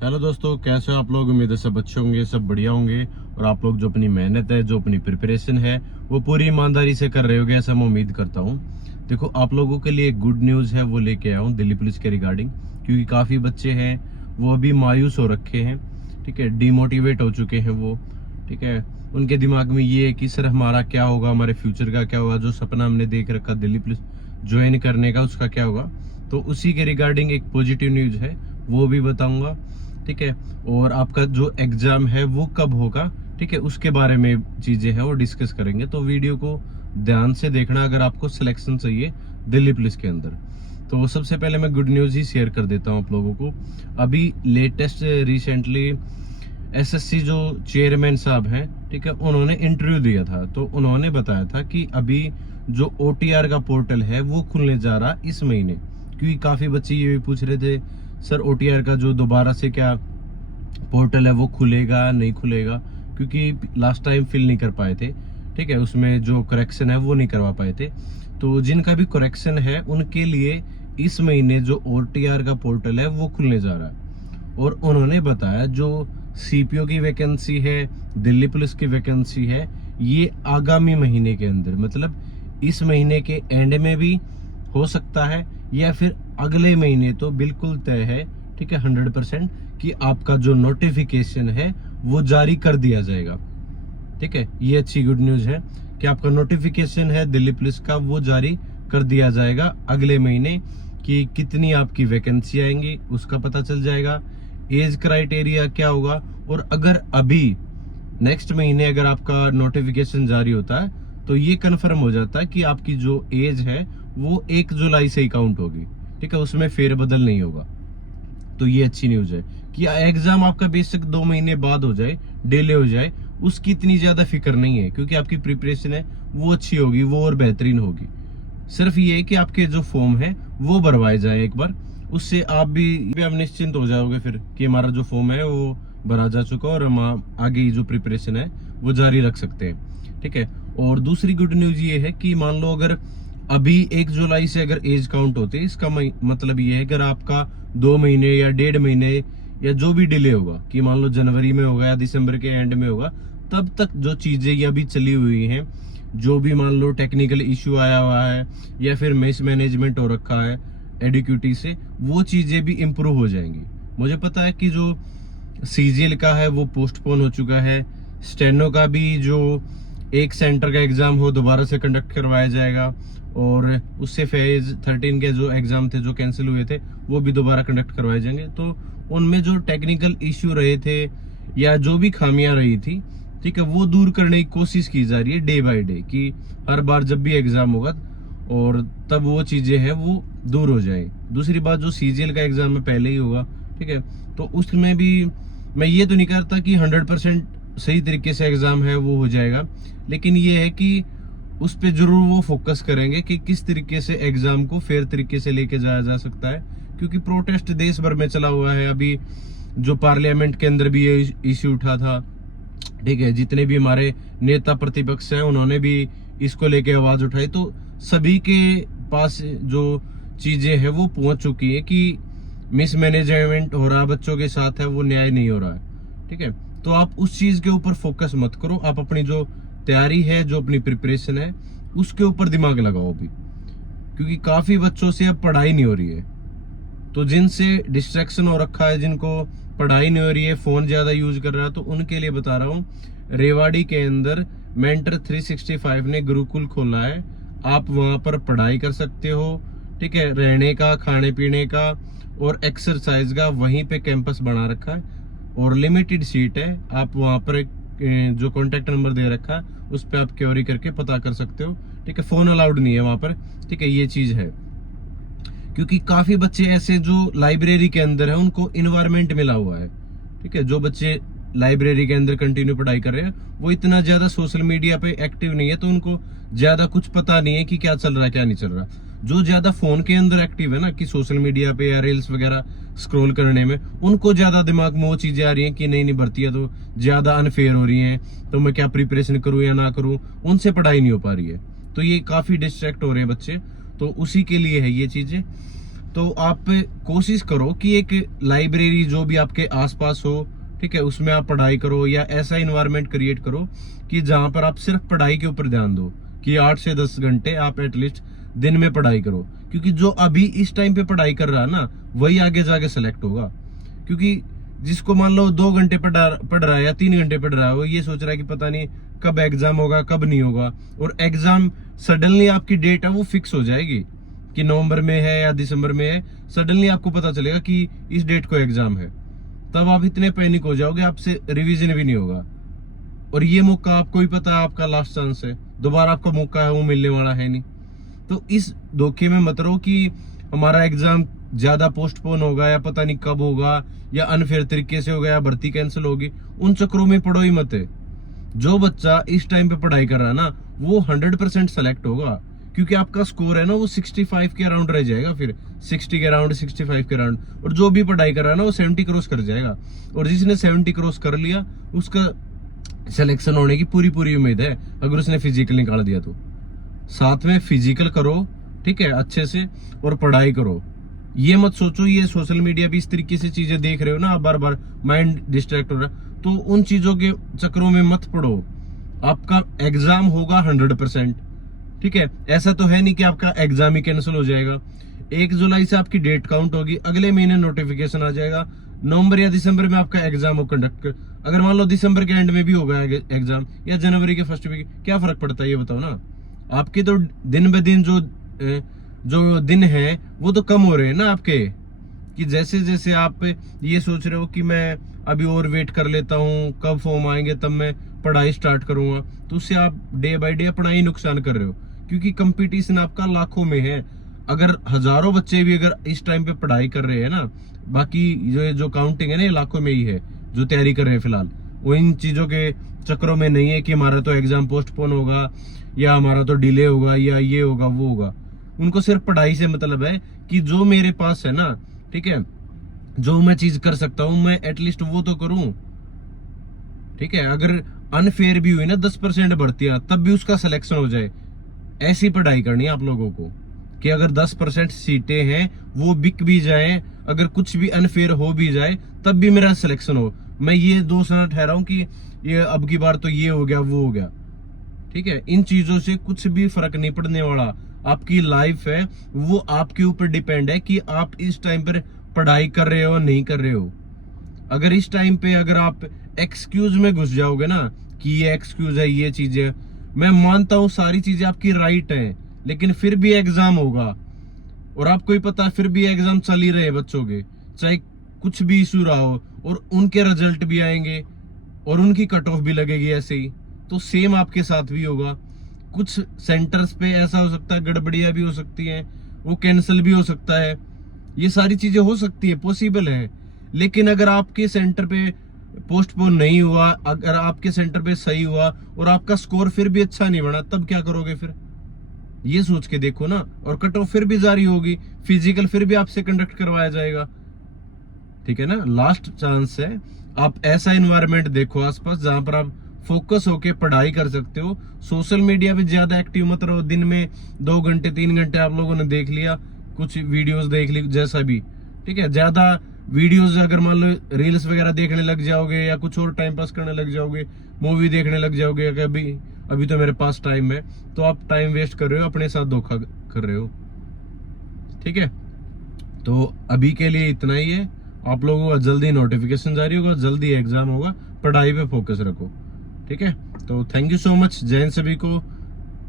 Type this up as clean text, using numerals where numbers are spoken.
Hello दोस्तों, कैसे हो आप लोग। उम्मीद है सब अच्छे होंगे, सब बढ़िया होंगे और आप लोग जो अपनी मेहनत है, जो अपनी प्रिपरेशन है, वो पूरी ईमानदारी से कर रहे होगे, ऐसा मैं उम्मीद करता हूँ। देखो, आप लोगों के लिए एक गुड न्यूज़ है, वो लेके आया हूँ दिल्ली पुलिस के रिगार्डिंग। क्योंकि काफ़ी बच्चे हैं वो अभी मायूस हो रखे हैं, ठीक है, डिमोटिवेट हो चुके हैं वो, ठीक है। उनके दिमाग में ये है कि सर हमारा क्या होगा, हमारे फ्यूचर का क्या होगा, जो सपना हमने देख रखा दिल्ली पुलिस ज्वाइन करने का, उसका क्या होगा। तो उसी के रिगार्डिंग एक पॉजिटिव न्यूज़ है, वो भी बताऊंगा, ठीक है। और आपका जो एग्जाम है वो कब होगा, ठीक है, उसके बारे में चीजें हैं वो डिस्कस करेंगे। तो वीडियो को ध्यान से देखना अगर आपको सिलेक्शन चाहिए दिल्ली पुलिस के अंदर। तो सबसे पहले मैं गुड न्यूज ही शेयर कर देता हूँ आप लोगों को। अभी लेटेस्ट रिसेंटली एसएससी जो चेयरमैन साहब हैं, ठीक है, उन्होंने इंटरव्यू दिया था। तो उन्होंने बताया था कि अभी जो ओटीआर का पोर्टल है वो खुलने जा रहा इस महीने। क्योंकि काफी बच्चे ये भी पूछ रहे थे, सर ओटीआर का जो दोबारा से क्या पोर्टल है वो खुलेगा नहीं खुलेगा, क्योंकि लास्ट टाइम फिल नहीं कर पाए थे, ठीक है, उसमें जो करेक्शन है वो नहीं करवा पाए थे। तो जिनका भी करेक्शन है उनके लिए इस महीने जो ओटीआर का पोर्टल है वो खुलने जा रहा है। और उन्होंने बताया जो सीपीओ की वैकेंसी है, दिल्ली पुलिस की वैकेंसी है, ये आगामी महीने के अंदर, मतलब इस महीने के एंड में भी हो सकता है या फिर अगले महीने, तो बिल्कुल तय है, ठीक है, 100% कि आपका जो नोटिफिकेशन है वो जारी कर दिया जाएगा, ठीक है। ये अच्छी गुड न्यूज है कि आपका नोटिफिकेशन है दिल्ली पुलिस का वो जारी कर दिया जाएगा अगले महीने। कि कितनी आपकी वैकेंसी आएंगी उसका पता चल जाएगा, एज क्राइटेरिया क्या होगा। और अगर अभी नेक्स्ट महीने अगर आपका नोटिफिकेशन जारी होता है तो ये कंफर्म हो जाता है कि आपकी जो एज है वो 1 जुलाई से ही काउंट होगी, ठीक है, उसमें फेरबदल नहीं होगा। तो ये अच्छी न्यूज है कि एग्जाम आपका बेशक 2 महीने बाद हो जाए, डिले हो जाए, उसकी इतनी ज्यादा फिक्र नहीं है, क्योंकि आपकी प्रिपरेशन है वो अच्छी होगी, वो और बेहतरीन होगी। सिर्फ ये है कि आपके जो फॉर्म है वो भरवाए जाए एक बार, उससे आप भी आप निश्चिंत हो जाओगे फिर कि हमारा जो फॉर्म है वो भरा जा चुका और हम आगे जो प्रिपरेशन है वो जारी रख सकते हैं, ठीक है। और दूसरी गुड न्यूज ये है कि मान लो अगर अभी 1 जुलाई से अगर एज काउंट होते, इसका मतलब ये है अगर आपका 2 महीने या 1.5 महीने या जो भी डिले होगा, कि मान लो जनवरी में होगा या दिसंबर के एंड में होगा, तब तक जो चीजें ये अभी चली हुई हैं, जो भी मान लो टेक्निकल इश्यू आया हुआ है या फिर मिस मैनेजमेंट हो रखा है एडिक्यूटी से, वो चीजें भी इम्प्रूव हो जाएंगी। मुझे पता है कि जो सीजीएल का है वो पोस्टपोन हो चुका है, स्टेनो का भी जो एक सेंटर का एग्जाम हो दोबारा से कंडक्ट करवाया जाएगा, और उससे फेज 13 के जो एग्जाम थे जो कैंसिल हुए थे वो भी दोबारा कंडक्ट करवाए जाएंगे। तो उनमें जो टेक्निकल इश्यू रहे थे या जो भी खामियां रही थी, ठीक है, वो दूर करने की कोशिश की जा रही है डे बाय डे, कि हर बार जब भी एग्जाम होगा और तब वो चीजें हैं वो दूर हो जाए। दूसरी बात, जो सीजीएल का एग्जाम है पहले ही होगा, ठीक है, तो उसमें भी मैं ये तो नहीं करता कि 100% सही तरीके से एग्जाम है वो हो जाएगा, लेकिन ये है कि उस पे जरूर वो फोकस करेंगे कि किस तरीके से एग्जाम को फेयर तरीके से लेके जाया जा सकता है। क्योंकि प्रोटेस्ट देश भर में चला हुआ है, अभी जो पार्लियामेंट के अंदर भी ये इश्यू उठा था, ठीक है, जितने भी हमारे नेता प्रतिपक्ष हैं उन्होंने भी इसको लेके आवाज उठाई। तो सभी के पास जो चीजें हैं वो पहुंच चुकी है कि मिसमैनेजमेंट हो रहा है बच्चों के साथ है, वो न्याय नहीं हो रहा है, ठीक है। तो आप उस चीज के ऊपर फोकस मत करो, आप अपनी जो तैयारी है, जो अपनी प्रिपरेशन है, उसके ऊपर दिमाग लगाओ अभी। क्योंकि काफी बच्चों से अब पढ़ाई नहीं हो रही है, तो जिनसे डिस्ट्रैक्शन हो रखा है, जिनको पढ़ाई नहीं हो रही है, फोन ज्यादा यूज कर रहा है, तो उनके लिए बता रहा हूँ, रेवाड़ी के अंदर मेंटर 365 ने गुरुकुल खोला है। आप वहां पर पढ़ाई कर सकते हो, ठीक है, रहने का, खाने पीने का और एक्सरसाइज का वहीं पे कैंपस बना रखा है, और लिमिटेड सीट है। आप वहां पर जो कॉन्टेक्ट नंबर दे रखा है उस पर आप क्वेरी करके पता कर सकते हो, ठीक है। फोन अलाउड नहीं है वहां पर, ठीक है, ये चीज है। क्योंकि काफी बच्चे ऐसे जो लाइब्रेरी के अंदर है उनको इन्वायरमेंट मिला हुआ है, ठीक है, जो बच्चे लाइब्रेरी के अंदर कंटिन्यू पढ़ाई कर रहे हैं वो इतना ज्यादा सोशल मीडिया पे एक्टिव नहीं है, तो उनको ज्यादा कुछ पता नहीं है कि क्या चल रहा है क्या नहीं चल रहा। जो ज्यादा फोन के अंदर एक्टिव है ना, कि सोशल मीडिया पे या रील्स वगैरह स्क्रॉल करने में, उनको ज्यादा दिमाग में वो चीजें आ रही हैं कि नई नई भर्तियां तो ज्यादा अनफेयर हो रही हैं, तो मैं क्या प्रिपरेशन करूं या ना करूं, उनसे पढ़ाई नहीं हो पा रही है। तो ये काफी डिस्ट्रैक्ट हो रहे हैं बच्चे, तो उसी के लिए है ये चीजें। तो आप कोशिश करो कि एक लाइब्रेरी जो भी आपके आसपास हो, ठीक है, उसमें आप पढ़ाई करो, या ऐसा इन्वायरमेंट क्रिएट करो कि जहां पर आप सिर्फ पढ़ाई के ऊपर ध्यान दो, कि 8 से 10 घंटे आप एटलीस्ट दिन में पढ़ाई करो। क्योंकि जो अभी इस टाइम पे पढ़ाई कर रहा है ना, वही आगे जाके सेलेक्ट होगा। क्योंकि जिसको मान लो 2 घंटे पढ़ रहा है या 3 घंटे पढ़ रहा है, वो ये सोच रहा है कि पता नहीं कब एग्जाम होगा, कब नहीं होगा, और एग्जाम सडनली आपकी डेट है वो फिक्स हो जाएगी कि नवंबर में है या दिसंबर में है। सडनली आपको पता चलेगा कि इस डेट को एग्जाम है, तब आप इतने पैनिक हो जाओगे, आपसे रिवीजन भी नहीं होगा। और ये मौका आपको भी पता है आपका लास्ट चांस है, दोबारा आपका मौका है वो मिलने वाला है नहीं। तो इस धोखे में मत रहो कि हमारा एग्जाम ज्यादा पोस्टपोन होगा या पता नहीं कब होगा, या अनफेयर तरीके से होगा, या भर्ती कैंसिल होगी। उन चक्रों में पढ़ो ही मत। जो बच्चा इस टाइम पे पढ़ाई कर रहा है ना, वो 100% सेलेक्ट होगा। क्योंकि आपका स्कोर है ना वो 65 के अराउंड रह जाएगा, फिर 60 के अराउंड, 65 के अराउंड। और जो भी पढ़ाई कर रहा है ना वो 70 क्रॉस कर जाएगा। और जिसने 70 क्रॉस कर लिया, उसका सिलेक्शन होने की पूरी पूरी उम्मीद है, अगर उसने फिजिकल निकाल दिया तो। साथ में फिजिकल करो, ठीक है, अच्छे से, और पढ़ाई करो। ये मत सोचो ये सोशल मीडिया पे इस तरीके से चीजें देख रहे हो ना, आप बार बार माइंड डिस्ट्रैक्ट हो रहा है, तो उन चीजों के चक्रों में मत पड़ो। आपका एग्जाम होगा 100%, ठीक है। ऐसा तो है नहीं कि आपका एग्जाम ही कैंसिल हो जाएगा। 1 जुलाई से आपकी डेट काउंट होगी, अगले महीने नोटिफिकेशन आ जाएगा, नवंबर या दिसंबर में आपका एग्जाम हो कंडक्ट कर। अगर मान लो दिसंबर के एंड में भी होगा एग्जाम, या जनवरी के फर्स्ट वीक, क्या फर्क पड़ता है ये बताओ ना। आपके तो दिन ब दिन जो दिन है वो तो कम हो रहे हैं ना आपके। कि जैसे जैसे आप ये सोच रहे हो कि मैं अभी और वेट कर लेता हूँ, कब फॉर्म आएंगे तब मैं पढ़ाई स्टार्ट करूंगा, तो उससे आप डे बाय डे अपना ही नुकसान कर रहे हो। क्योंकि कंपटीशन आपका लाखों में है। अगर हजारों बच्चे भी अगर इस टाइम पे पढ़ाई कर रहे हैं ना, बाकी जो काउंटिंग है ना, ये लाखों में ही है जो तैयारी कर रहे हैं फिलहाल। वो इन चीजों के चक्रों में नहीं है कि हमारा तो एग्जाम पोस्टपोन होगा, या हमारा तो डिले होगा, या ये होगा वो होगा। उनको सिर्फ पढ़ाई से मतलब है कि जो मेरे पास है ना, ठीक है, जो मैं चीज कर सकता हूं, मैं एटलीस्ट वो तो करूं, ठीक है। अगर अनफेयर भी हुई ना 10% भर्तियां, तब भी उसका सिलेक्शन हो जाए। ऐसी पढ़ाई करनी है आप लोगों को कि अगर 10% सीटें हैं वो बिक भी जाए, अगर कुछ भी अनफेयर हो भी जाए, तब भी मेरा सिलेक्शन हो। मैं ये दोष ना ठहराऊं कि ये अब की बार तो ये हो गया वो हो गया, ठीक है। इन चीजों से कुछ भी फर्क नहीं पड़ने वाला। आपकी लाइफ है वो आपके ऊपर डिपेंड है कि आप इस टाइम पर पढ़ाई कर रहे हो नहीं कर रहे हो। अगर इस टाइम पे अगर आप एक्सक्यूज में घुस जाओगे ना कि ये एक्सक्यूज है, ये चीजें, मैं मानता हूं सारी चीजें आपकी राइट हैं, लेकिन फिर भी एग्जाम होगा। और आपको ही पता है फिर भी एग्जाम चल ही रहे बच्चों के, चाहे कुछ भी इशू रहा हो, और उनके रिजल्ट भी आएंगे और उनकी कट ऑफ भी लगेगी ऐसे ही। तो सेम आपके साथ भी होगा। कुछ सेंटर्स पे ऐसा हो सकता है, गड़बड़ियां भी हो सकती हैं, वो कैंसिल भी हो सकता है, ये सारी चीजें हो सकती है, पॉसिबल है। लेकिन अगर आपके सेंटर पे पोस्टपोन नहीं हुआ, अगर आपके सेंटर पे सही हुआ और आपका स्कोर फिर भी अच्छा नहीं बना, तब क्या करोगे फिर? ये सोच के देखो ना। और कट ऑफ फिर भी जारी होगी, फिजिकल फिर भी आपसे कंडक्ट करवाया जाएगा, ठीक है ना। लास्ट चांस है, आप ऐसा एनवायरनमेंट देखो आसपास जहां पर आप फोकस होके पढ़ाई कर सकते हो। सोशल मीडिया पे ज्यादा एक्टिव मत रहो। दिन में 2 घंटे 3 घंटे आप लोगों ने देख लिया, कुछ वीडियोस देख ली जैसा भी, ठीक है। ज्यादा वीडियोस अगर मान लो रील्स वगैरह देखने लग जाओगे, या कुछ और टाइम पास करने लग जाओगे, मूवी देखने लग जाओगे, कि अभी तो मेरे पास टाइम है, तो आप टाइम वेस्ट कर रहे हो, अपने साथ धोखा कर रहे हो, ठीक है। तो अभी के लिए इतना ही है। आप लोगों का जल्दी नोटिफिकेशन जारी होगा, जल्दी एग्जाम होगा, पढ़ाई पे फोकस रखो, ठीक है। तो थैंक यू सो मच, जय हिंद सभी को।